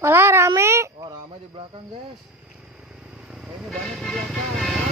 Wala rame. Oh, ramai di belakang, guys. Oh, ini banyak di belakang.